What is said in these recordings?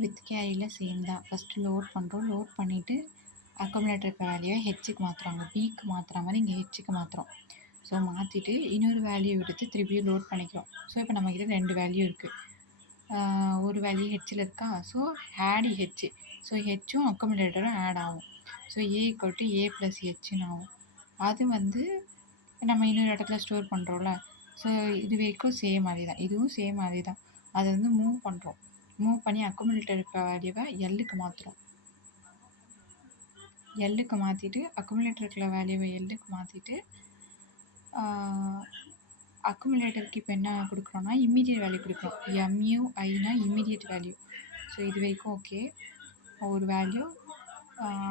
With கேரியில் same தான். First load பண்ணுறோம். Load பண்ணிவிட்டு அக்குமுலேட்டர் இருக்க வேல்யூவை ஹெச்சுக்கு மாற்றுறாங்க. பிக்கு மாற்றுற மாதிரி இங்கே ஹெச்சுக்கு மாற்றுறோம். ஸோ மாற்றிட்டு இன்னொரு வேல்யூ எடுத்து திருப்பியும் லோட் பண்ணிக்கிறோம். ஸோ இப்போ நம்மக்கிட்ட 2 வேல்யூ இருக்குது. ஒரு வேல்யூ ஹெச்சில் இருக்கா. So add H. ஸோ ஹெச்சும் அக்குமுலேட்டரும் ஆட் ஆகும். So A equal to A plus ஹெச்னு ஆகும். அது வந்து நம்ம இன்னொரு இடத்துல ஸ்டோர் பண்ணுறோம்ல. ஸோ இது வரைக்கும் சேம் அதே தான். இதுவும் சேம் அதே தான். அதை வந்து மூவ் பண்ணுறோம். மூவ் பண்ணி அக்குமுலேட்டர் இருக்க வேல்யூவை எல்லுக்கு மாற்றுறோம். எல்லுக்கு மாற்றிட்டு அக்குமுலேட்டர் இருக்கிற வேல்யூவை எல்லுக்கு மாற்றிட்டு அக்குமுலேட்டருக்கு இப்போ என்ன கொடுக்குறோன்னா இம்மீடியட் வேல்யூ கொடுக்குறோம். MUIனா இம்மீடியட் வேல்யூ. ஸோ இது வரைக்கும் ஓகே. ஒரு வேல்யூ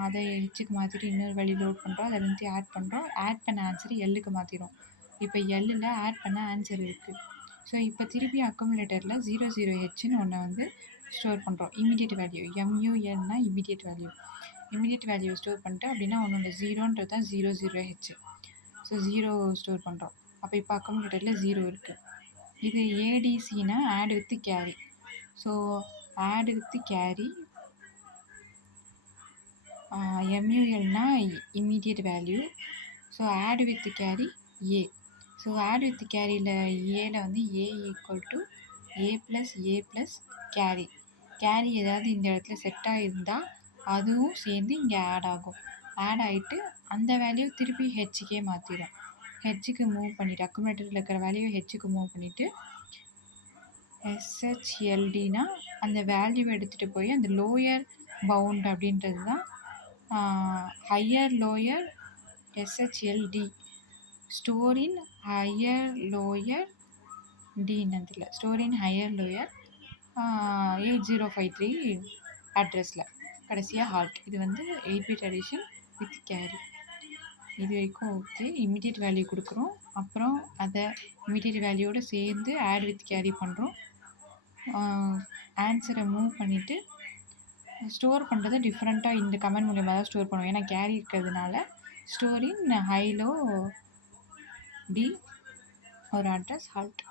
அதை ஹெச்சுக்கு மாற்றிட்டு இன்னொரு வேல்யூ லோட் பண்ணுறோம். அதை வந்து ஆட் பண்ணுறோம். ஆட் பண்ண ஆன்சர் எல்லுக்கு மாற்றிடும். இப்போ எல்லில் ஆட் பண்ண ஆன்சர் இருக்குது. ஸோ இப்போ திருப்பி அக்குமுலேட்டரில் 00Hன்னு ஒன்று வந்து ஸ்டோர் பண்ணுறோம். இம்மீடியட் வேல்யூ MULனா immediate value. Immediate value store பண்ணிட்டு அப்படின்னா ஒன்று 0ன்றது தான் 00H. ஸோ 0 ஸ்டோர் பண்ணுறோம். அப்போ இப்போ அக்குமுலேட்டரில் 0 இருக்குது. இது ADCனா add with carry. So add with carry. MULனா immediate value. So add with carry A. So add with கேரியில் ஏல வந்து A equal to A plus carry. Carry ஏதாவது இந்த இடத்துல செட் ஆகிருந்தால் அதுவும் சேர்ந்து இங்கே ஆட் ஆகும். ஆட் ஆகிட்டு அந்த வேல்யூ திருப்பி ஹெச்சுக்கே மாற்றிடும். ஹெச்சுக்கு மூவ் பண்ணிவிட்டு அக்குமுலேட்டரில் இருக்கிற வேல்யூ ஹெச்சுக்கு மூவ் பண்ணிவிட்டு SHLDனா அந்த வேல்யூ எடுத்துகிட்டு போய் அந்த லோயர் பவுண்ட் அப்படின்றது தான் higher lower SHLD. Store in higher lower டின்னதில் ஸ்டோர் இன் ஹையர் லோயர் 8053 அட்ரஸில் கடைசியாக ஹால்ட். இது வந்து 8-bit அடிஷன் வித் கேரி. இது வரைக்கும் ஓகே. இம்மீடியட் வேல்யூ கொடுக்குறோம். அப்புறம் அதை இம்மீடியட் வேல்யூவோடு சேர்ந்து ஆட் வித் கேரி பண்ணுறோம். ஆன்சரை மூவ் பண்ணிவிட்டு ஸ்டோர் பண்ணுறது டிஃப்ரெண்ட்டாக இந்த கமெண்ட் மூலியமாக தான் ஸ்டோர் பண்ணுவோம். ஏன்னா கேரி இருக்கிறதுனால store in high low d ஒரு அட்ரஸ் ஹால்ட்.